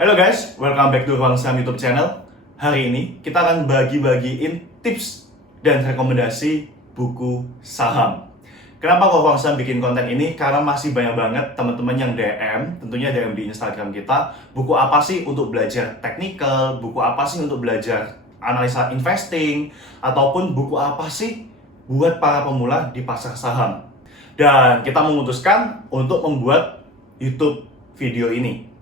Halo guys, welcome back to Ruang Saham YouTube channel. Hari ini kita akan bagi-bagiin tips dan rekomendasi buku saham. Kenapa kok Ruang Saham bikin konten ini? Karena masih banyak banget teman-teman yang DM, tentunya DM di Instagram kita. Buku apa sih untuk belajar technical? Buku apa sih untuk belajar analisa investing? Ataupun buku apa sih buat para pemula di pasar saham? Dan kita memutuskan untuk membuat YouTube video ini.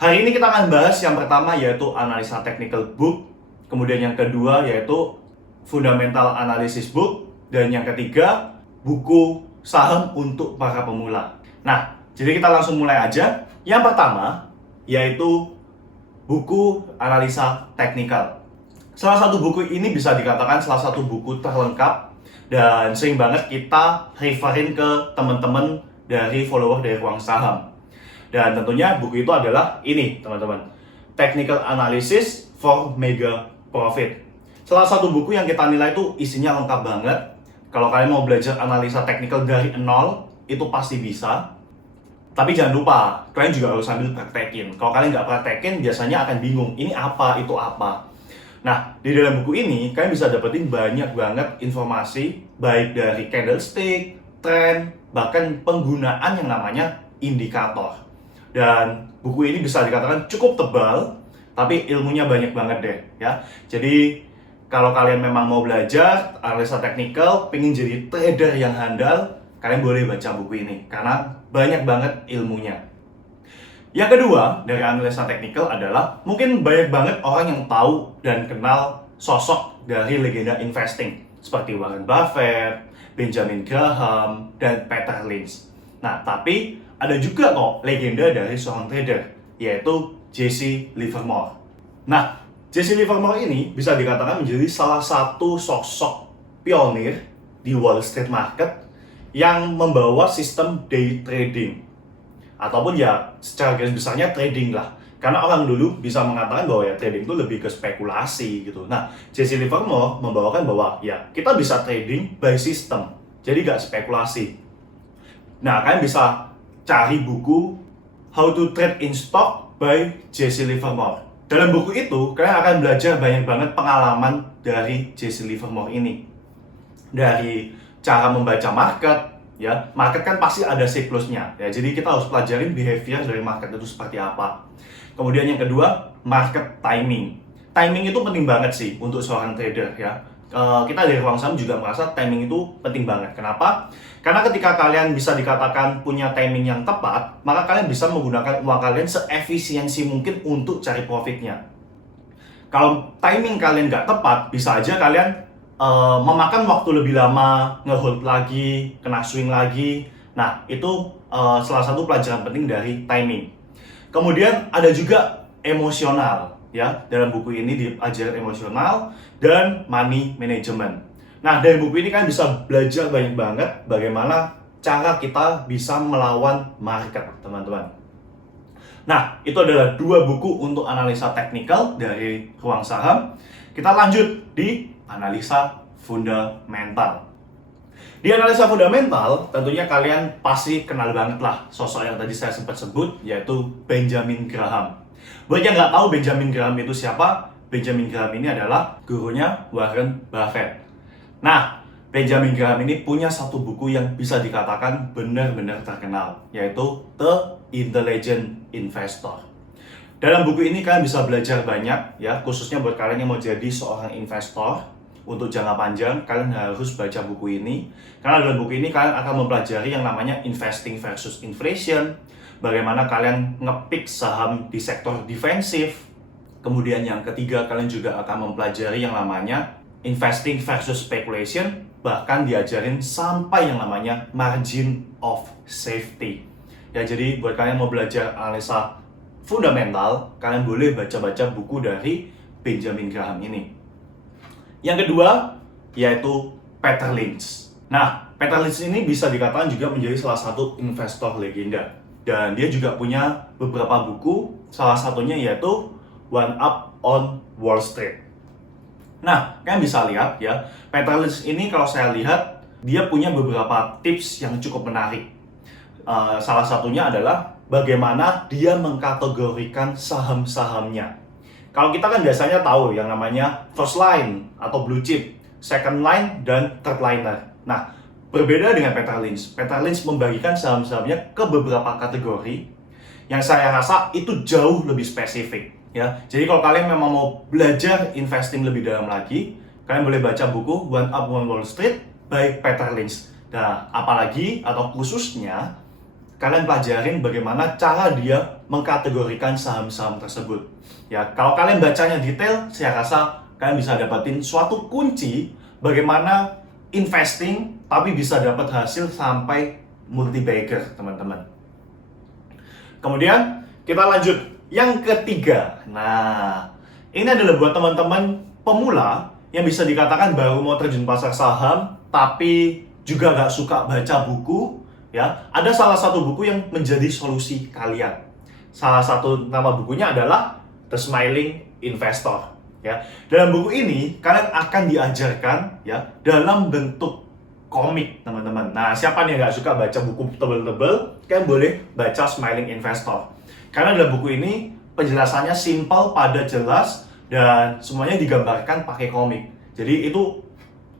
Hari ini kita akan bahas yang pertama yaitu analisa technical book, kemudian yang kedua yaitu fundamental analysis book, dan yang ketiga buku saham untuk para pemula. Nah, jadi kita langsung mulai aja. Yang pertama yaitu buku analisa technical. Salah satu buku ini bisa dikatakan salah satu buku terlengkap dan sering banget kita referin ke teman-teman dari follower dari Ruang Saham. Dan tentunya buku itu adalah ini teman-teman, Technical Analysis for Mega Profit. Salah satu buku yang kita nilai itu isinya lengkap banget. Kalau kalian mau belajar analisa technical dari nol, itu pasti bisa. Tapi jangan lupa, kalian juga harus sambil praktekin. Kalau kalian nggak praktekin, biasanya akan bingung, ini apa, itu apa. Nah, di dalam buku ini, kalian bisa dapetin banyak banget informasi, baik dari candlestick, trend, bahkan penggunaan yang namanya indikator. Dan buku ini bisa dikatakan cukup tebal, tapi ilmunya banyak banget deh ya. Jadi kalau kalian memang mau belajar analisa teknikal, pengen jadi trader yang handal, kalian boleh baca buku ini karena banyak banget ilmunya. Yang kedua dari analisa teknikal adalah mungkin banyak banget orang yang tahu dan kenal sosok dari legenda investing seperti Warren Buffett, Benjamin Graham, dan Peter Lynch. Nah, tapi ada juga kok legenda dari seorang trader, yaitu Jesse Livermore. Nah, Jesse Livermore ini bisa dikatakan menjadi salah satu sosok pionir di Wall Street market yang membawa sistem day trading. Ataupun ya secara garis besarnya trading lah. Karena orang dulu bisa mengatakan bahwa ya trading itu lebih ke spekulasi gitu. Nah, Jesse Livermore membawakan bahwa ya kita bisa trading by system, jadi gak spekulasi. Nah, kalian bisa cari buku How to Trade in Stock by Jesse Livermore. Dalam buku itu, kalian akan belajar banyak banget pengalaman dari Jesse Livermore ini. Dari cara membaca market, ya. Market kan pasti ada siklusnya, ya. Jadi kita harus pelajarin behavior dari market itu seperti apa. Kemudian yang kedua, market timing. Timing itu penting banget sih untuk seorang trader, ya. Kita dari Ruang Saham juga merasa timing itu penting banget. Kenapa? Karena ketika kalian bisa dikatakan punya timing yang tepat, maka kalian bisa menggunakan uang kalian seefisiensi mungkin untuk cari profitnya. Kalau timing kalian nggak tepat, bisa aja kalian memakan waktu lebih lama, nge-hold lagi, kena swing lagi. Nah, itu salah satu pelajaran penting dari timing. Kemudian ada juga emosional. Ya, dalam buku ini diajarin emosional dan money management. Nah, dari buku ini kan bisa belajar banyak banget bagaimana cara kita bisa melawan market, teman-teman. Nah, itu adalah dua buku untuk analisa teknikal dari Ruang Saham. Kita lanjut di analisa fundamental. Di analisa fundamental, tentunya kalian pasti kenal banget lah sosok yang tadi saya sempat sebut, yaitu Benjamin Graham. Buat yang nggak tahu Benjamin Graham itu siapa, Benjamin Graham ini adalah gurunya Warren Buffett. Nah, Benjamin Graham ini punya satu buku yang bisa dikatakan benar-benar terkenal, yaitu The Intelligent Investor. Dalam buku ini kalian bisa belajar banyak, ya, khususnya buat kalian yang mau jadi seorang investor. Untuk jangka panjang, kalian harus baca buku ini. Karena dalam buku ini kalian akan mempelajari yang namanya investing versus inflation, bagaimana kalian ngepick saham di sektor defensif. Kemudian yang ketiga, kalian juga akan mempelajari yang namanya investing versus speculation, bahkan diajarin sampai yang namanya margin of safety. Ya, jadi buat kalian yang mau belajar analisa fundamental, kalian boleh baca-baca buku dari Benjamin Graham ini. Yang kedua, yaitu Peter Lynch. Nah, Peter Lynch ini bisa dikatakan juga menjadi salah satu investor legenda. Dan dia juga punya beberapa buku, salah satunya yaitu One Up on Wall Street. Nah, kalian bisa lihat ya, Peter Lynch ini kalau saya lihat, dia punya beberapa tips yang cukup menarik. Salah satunya adalah bagaimana dia mengkategorikan saham-sahamnya. Kalau kita kan biasanya tahu yang namanya first line atau blue chip, second line, dan third liner. Nah, berbeda dengan Peter Lynch. Peter Lynch membagikan saham-sahamnya ke beberapa kategori yang saya rasa itu jauh lebih spesifik. Ya, jadi kalau kalian memang mau belajar investing lebih dalam lagi, kalian boleh baca buku One Up One Wall Street by Peter Lynch. Nah, apalagi atau khususnya kalian pelajarin bagaimana cara dia mengkategorikan saham-saham tersebut. Ya, kalau kalian bacanya detail, saya rasa kalian bisa dapetin suatu kunci bagaimana investing tapi bisa dapat hasil sampai multi-bagger, teman-teman. Kemudian kita lanjut yang ketiga. Nah, ini adalah buat teman-teman pemula yang bisa dikatakan baru mau terjun pasar saham, tapi juga gak suka baca buku. Ya, ada salah satu buku yang menjadi solusi kalian. Salah satu nama bukunya adalah The Smiling Investor. Ya, dalam buku ini kalian akan diajarkan ya dalam bentuk komik, teman-teman. Nah, siapa nih yang gak suka baca buku tebel-tebel? Kalian boleh baca Smiling Investor. Karena dalam buku ini penjelasannya simpel, padat, jelas, dan semuanya digambarkan pakai komik. Jadi itu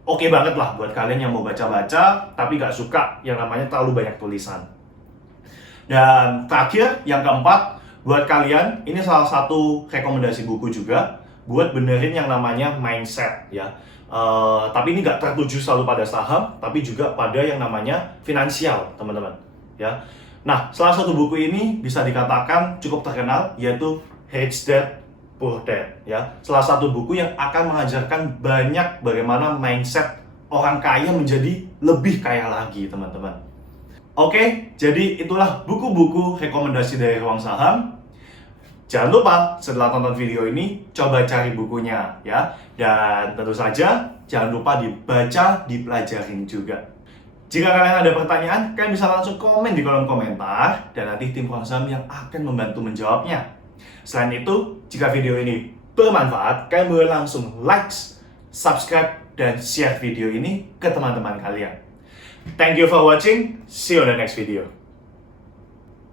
oke banget lah buat kalian yang mau baca-baca, tapi gak suka yang namanya terlalu banyak tulisan. Dan terakhir, yang keempat, buat kalian, ini salah satu rekomendasi buku juga, buat benerin yang namanya mindset ya. Tapi ini nggak tertuju selalu pada saham, tapi juga pada yang namanya finansial, teman-teman. Ya. Nah, salah satu buku ini bisa dikatakan cukup terkenal, yaitu Rich Dad Poor Dad. Ya. Salah satu buku yang akan mengajarkan banyak bagaimana mindset orang kaya menjadi lebih kaya lagi, teman-teman. Oke, jadi itulah buku-buku rekomendasi dari Ruang Saham. Jangan lupa setelah tonton video ini, coba cari bukunya ya. Dan tentu saja, jangan lupa dibaca, dipelajarin juga. Jika kalian ada pertanyaan, kalian bisa langsung komen di kolom komentar, dan nanti tim Ruang Saham yang akan membantu menjawabnya. Selain itu, jika video ini bermanfaat, kalian boleh langsung like, subscribe, dan share video ini ke teman-teman kalian. Thank you for watching, see you on the next video.